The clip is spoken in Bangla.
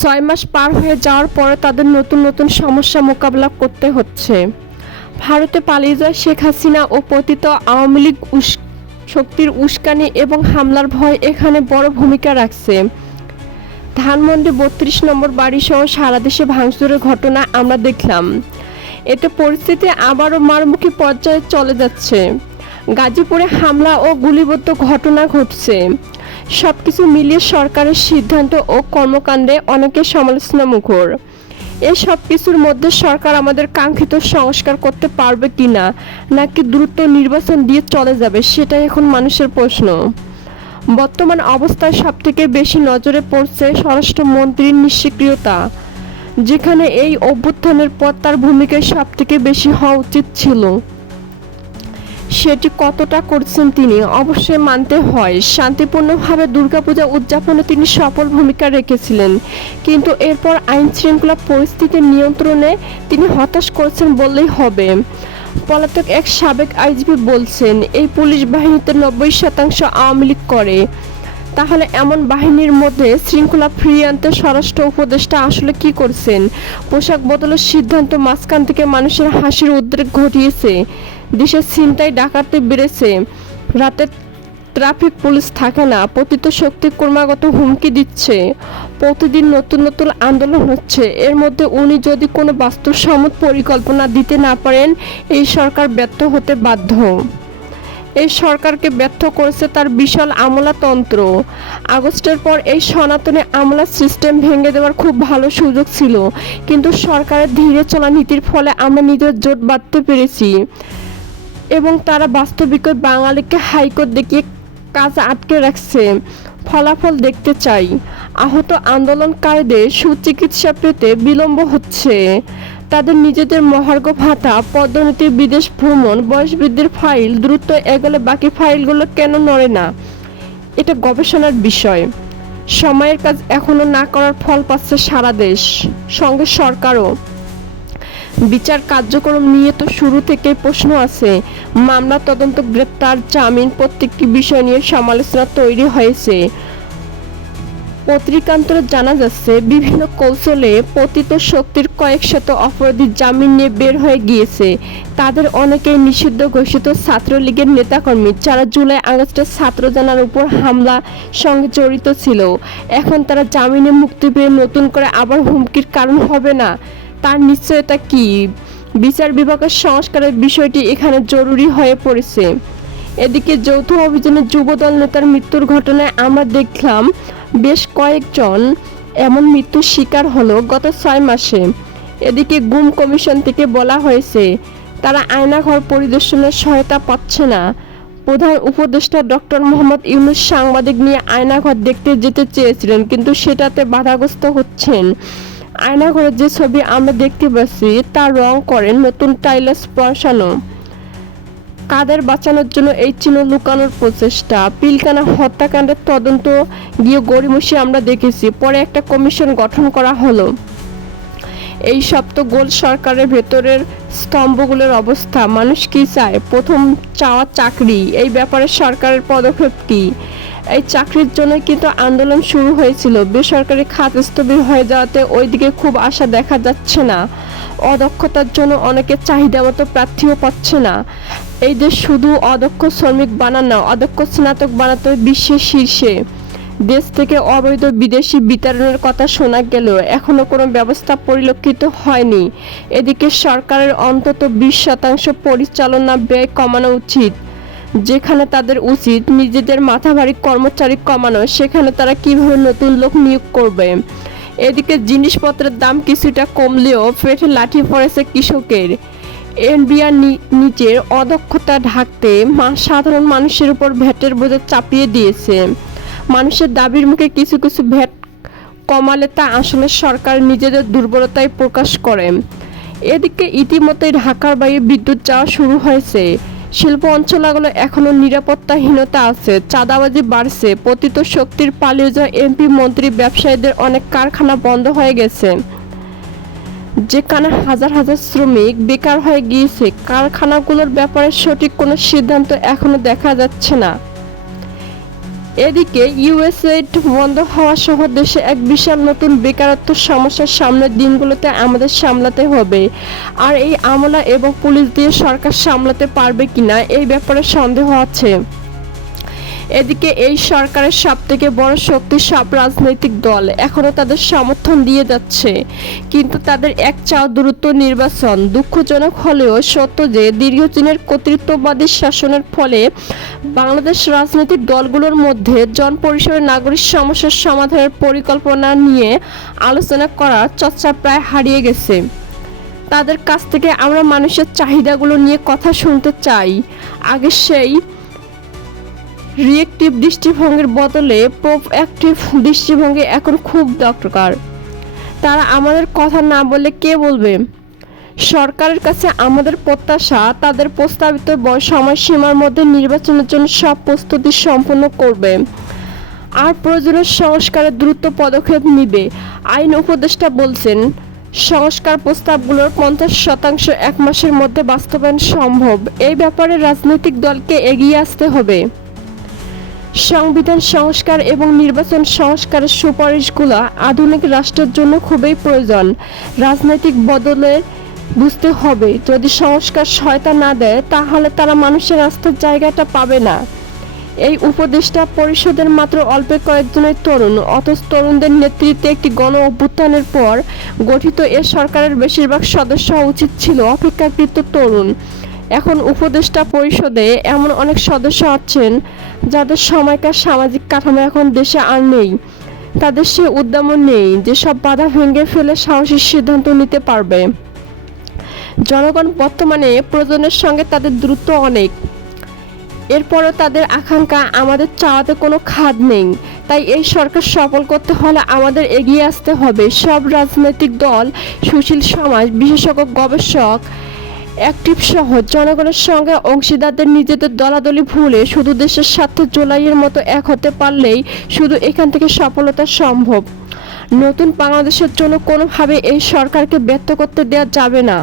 ছয় মাস পার হয়ে যাওয়ার পরে তাদের নতুন নতুন সমস্যা মোকাবেলা করতে হচ্ছে। ভারতে পালিয়ে যায় শেখ হাসিনা ও পতিত আওয়ামী লীগ শক্তির উস্কানি এবং হামলার ভয় এখানে বড় ভূমিকা রাখছে। ধানমন্ডি বত্রিশ নম্বর বাড়িসহ সারা দেশে ভাঙচুরের ঘটনা আমরা দেখলাম। এতে পরিস্থিতি আবারও মারমুখী পর্যায়ে চলে যাচ্ছে। গাজীপুরে হামলা ও গুলিবদ্ধ ঘটনা ঘটছে। সবকিছু মিলিয়ে সরকারের সিদ্ধান্ত ও কর্মকাণ্ডে অনেকে সমালোচনা মুখর। এই সব কিছুর মধ্যে সরকার আমাদের কাঙ্ক্ষিত সংস্কার করতে পারবে কিনা, নাকি দ্রুত নির্বাচন দিয়ে চলে যাবে, সেটাই এখন মানুষের প্রশ্ন। বর্তমান অবস্থায় সবথেকে বেশি নজরে পড়ছে স্বরাষ্ট্রমন্ত্রীর নিষ্ক্রিয়তা, যেখানে এই অভ্যুত্থানের পর তার ভূমিকায় সবথেকে বেশি হওয়া উচিত ছিল। সেটি কতটা করছেন তিনি অবশ্যই মানতে হয়। শান্তিপূর্ণভাবে দুর্গাপূজা উদযাপনে তিনি সফল ভূমিকা রেখেছিলেন। কিন্তু এরপর আইন শৃঙ্খলা পরিস্থিতি নিয়ন্ত্রণে তিনি হতাশ করছেন বললেই হবে। পলাতক এক সাবেক আইজিপি বলছেন, এই পুলিশ বাহিনীতে নব্বই শতাংশ আওয়ামী লীগ করে। তাহলে এমন বাহিনীর মধ্যে শৃঙ্খলা ফিরিয়ে আনতে স্বরাষ্ট্র উপদেষ্টা আসলে কি করছেন? পোশাক বদলের সিদ্ধান্ত মাঝখান থেকে মানুষের হাসির উদ্রেক ঘটিয়েছে। দেশের ছিনতাই ডাকাতে বেড়েছে। রাতে ট্রাফিক পুলিশ থাকে না, পতিত শক্তি ক্রমাগত হুমকি দিচ্ছে। প্রতিদিন নতুন নতুন আন্দোলন হচ্ছে। এর মধ্যে উনি যদি কোনো বাস্তবসম্মত পরিকল্পনা দিতে না পারেন, এই সরকার ব্যর্থ হতে বাধ্য। এই সরকারকে ব্যর্থ করেছে তার বিশাল আমলাতন্ত্র। আগস্টের পর এই সনাতনে আমলা সিস্টেম ভেঙে দেওয়ার খুব ভালো সুযোগ ছিল। কিন্তু সরকারের ধীরে চলা নীতির ফলে আমরা নিজের জোট বাঁধতে পেরেছি। এবং তারা বাস্তবিক বাঙালিকে হাইকোর্ট দেখিয়ে কাজ আটকে রাখছে। ফলাফল দেখতে চাই। আহত আন্দোলনকারীদের সুচিকিৎসা পেতে বিলম্ব হচ্ছে। তাদের নিজেদের মহার্ঘ ভাতা, পদোন্নতি, বিদেশ ভ্রমণ, বয়স বৃদ্ধির ফাইল দ্রুত এগোলে বাকি ফাইলগুলো কেন নড়ে না? এটা গবেষণার বিষয়। সময়ের কাজ এখনও না করার ফল পাচ্ছে সারা দেশ। সঙ্গে সরকারও। বিচার কার্যক্রম নিয়ে তো শুরু থেকেই প্রশ্ন আছে। মামলা, তদন্ত, গ্রেপ্তার, জামিন প্রত্যেকটি বিষয় নিয়ে সমালোচনা তৈরি হয়েছে। পত্রিকান্তরে জানা যাচ্ছে, বিভিন্ন কৌশলে পতিত শক্তির কয়েক শত অপরাধী জামিন নিয়ে বের হয়ে গিয়েছে। তাদের অনেকেই নিষিদ্ধ ঘোষিত ছাত্রলীগের নেতাকর্মী, যারা জুলাই আগস্টে ছাত্র জানার উপর হামলা সঙ্গে জড়িত ছিল। এখন তারা জামিনে মুক্তি পেয়ে নতুন করে আবার হুমকির কারণ হবে না। তার নিশ্চয়তা কি? বিচার বিভাগের সংস্কারের বিষয়টি এখানে জরুরি হয়ে পড়েছে। এদিকে যৌথ অভিযানে যুবদল নেতার মৃত্যুর ঘটনায় আমরা দেখলাম বেশ কয়েকজন এমন মৃত্যুর শিকার হলো গত ছয় মাসে। এদিকে গুম কমিশন থেকে বলা হয়েছে, তারা আয়নাঘর পরিদর্শনের সহায়তা পাচ্ছে না। প্রধান উপদেষ্টা ডক্টর মোহাম্মদ ইউনুস সাংবাদিক নিয়ে আয়নাঘর দেখতে যেতে চেয়েছিলেন, কিন্তু সেটাতে বাধাগ্রস্ত হচ্ছেন। আয়নাঘরের যে ছবি আমরা দেখতে পাচ্ছি তা রং করেন নতুন টাইলাস বসানো কাদের বাঁচানোর জন্য এই চিহ্ন লুকানোর প্রচেষ্টা। পিলকানা হত্যাকাণ্ডের তদন্ত গিয়ে গড়িমসি আমরা দেখেছি। পরে একটা কমিশন গঠন করা হলো। এই সপ্তগোল সরকারের ভেতরের স্তম্ভগুলোর অবস্থা। মানুষ কি চায়? প্রথম চাওয়া চাকরি। এই ব্যাপারে সরকারের পদক্ষেপ কি? এই চাকরির জন্য কিন্তু আন্দোলন শুরু হয়েছিল। বেসরকারি খাত স্থবির হয়ে যাওয়াতে ওইদিকে খুব আশা দেখা যাচ্ছে না। অদক্ষতার জন্য অনেকে চাহিদা মতো প্রার্থীও পাচ্ছে না। এই যে শুধু অদক্ষ শ্রমিক বানান অদক্ষ স্নাতক বানাতে বিশ্বের শীর্ষে। দেশ থেকে অবৈধ বিদেশি বিতরণের কথা শোনা গেলেও এখনও কোনো ব্যবস্থা পরিলক্ষিত হয়নি। এদিকে সরকারের অন্তত বিশ শতাংশ পরিচালনা ব্যয় কমানো উচিত। যেখানে তাদের উচিত নিজেদের মাথাভারী কর্মচারী কমানো, সেখানে তারা কীভাবে নতুন লোক নিয়োগ করবে? এদিকে জিনিসপত্রের দাম কিছুটা কমলেও পেটে লাঠি পড়েছে কৃষকের। এনবিআর নিজের অদক্ষতা ঢাকতে সাধারণ মানুষের উপর ভ্যাটের বোঝা চাপিয়ে দিয়েছে। মানুষের দাবির মুখে কিছু কিছু ভ্যাট কমালে তা আসলে সরকার নিজেদের দুর্বলতায় প্রকাশ করে। এদিকে ইতিমধ্যেই ঢাকার বাইরে বিদ্যুৎ যাওয়া শুরু হয়েছে। শিল্প অঞ্চলগুলো এখনও নিরাপত্তাহীনতা আছে, চাঁদাবাজি বাড়ছে, পতিত শক্তির পালিয়ে যাওয়া এমপি, মন্ত্রী, ব্যবসায়ীদের অনেক কারখানা বন্ধ হয়ে গেছে। যেখানে হাজার হাজার শ্রমিক বেকার হয়ে গিয়েছে, কারখানাগুলোর ব্যাপারে সঠিক কোনো সিদ্ধান্ত এখনও দেখা যাচ্ছে না। এদিকে ইউএসএড বন্ধ হওয়া সহ দেশে এক বিশাল নতুন বেকারত্ব সমস্যার সামনের দিনগুলোতে আমাদের সামলাতে হবে। আর এই আমলা এবং পুলিশ দিয়ে সরকার সামলাতে পারবে কিনা এই ব্যাপারে সন্দেহ আছে। এদিকে এই সরকারের সব থেকে বড় শক্তি সব রাজনৈতিক দল। এখনও তাদের সমর্থন দিয়ে যাচ্ছে। কিন্তু তাদের এক চাও দ্রুত নির্বাচন। দুঃখজনক হলেও সত্য যে, দীর্ঘদিনের কর্তৃত্ববাদী শাসনের ফলে বাংলাদেশ রাজনৈতিক দলগুলোর মধ্যে জনপরিসরের নাগরিক সমস্যার সমাধানের পরিকল্পনা নিয়ে আলোচনা করার চর্চা প্রায় হারিয়ে গেছে। তাদের কাছ থেকে আমরা মানুষের চাহিদাগুলো নিয়ে কথা শুনতে চাই। আগে সেই রিয়েক্টিভ দৃষ্টিভঙ্গির বদলে প্রোঅ্যাক্টিভ দৃষ্টিভঙ্গি এখন খুব দরকার। তারা আমাদের কথা না বলে কে বলবে? সরকারের কাছে আমাদের প্রত্যাশা, তাদের প্রস্তাবিত সময়সীমার মধ্যে নির্বাচনের জন্য সব প্রস্তুতি সম্পন্ন করবে। আর প্রয়োজনীয় সংস্কারের দ্রুত পদক্ষেপ নিবে। আইন উপদেষ্টা বলছেন, সংস্কার প্রস্তাবগুলোর পঞ্চাশ শতাংশ এক মাসের মধ্যে বাস্তবায়ন সম্ভব। এই ব্যাপারে রাজনৈতিক দলকে এগিয়ে আসতে হবে। সংবিধান সংস্কার এবং নির্বাচন সংস্কারের সুপারিশগুলো আধুনিক রাষ্ট্রের জন্য খুবই প্রয়োজন। রাজনৈতিক বদলের বুঝতে হবে, যদি সংস্কার সহায়তা না দেয়, তাহলে তারা মানুষের আস্থার জায়গাটা পাবে না। এই উপদেষ্টা পরিষদের মাত্র অল্প কয়েকজনের তরুণ, অথচ তরুণদের নেতৃত্বে একটি গণ অভ্যুত্থানের পর গঠিত এ সরকারের বেশিরভাগ সদস্য উচিত ছিল অপেক্ষাকৃত তরুণ। এখন উপদেষ্টা পরিষদে এমন অনেক সদস্য আছেন যাদের সময়কার সামাজিক কাঠামো এখন দেশে আর নেই। তাদের সে উদ্যমও নেই যে সব বাধা ভেঙে ফেলে সাহসী সিদ্ধান্ত নিতে পারবে। জনগণ বর্তমানে প্রয়োজনের সঙ্গে তাদের দ্রুত অনেক। এরপরও তাদের আকাঙ্ক্ষা আমাদের চাওয়াতে কোনো খাদ নেই। তাই এই সরকার সফল করতে হলে আমাদের এগিয়ে আসতে হবে। সব রাজনৈতিক দল, সুশীল সমাজ, বিশেষজ্ঞ, গবেষক অ্যাক্টিভ সহ জনগণের সঙ্গে অংশীদারদের নিজেদের দলাদলি ভুলে শুধু দেশের স্বার্থে জোলাইয়ের মতো এক হতে পারলেই শুধু এখান থেকে সফলতা সম্ভব। নতুন বাংলাদেশের জন্য কোনোভাবে এই সরকারকে ব্যর্থ করতে দেওয়া যাবে না।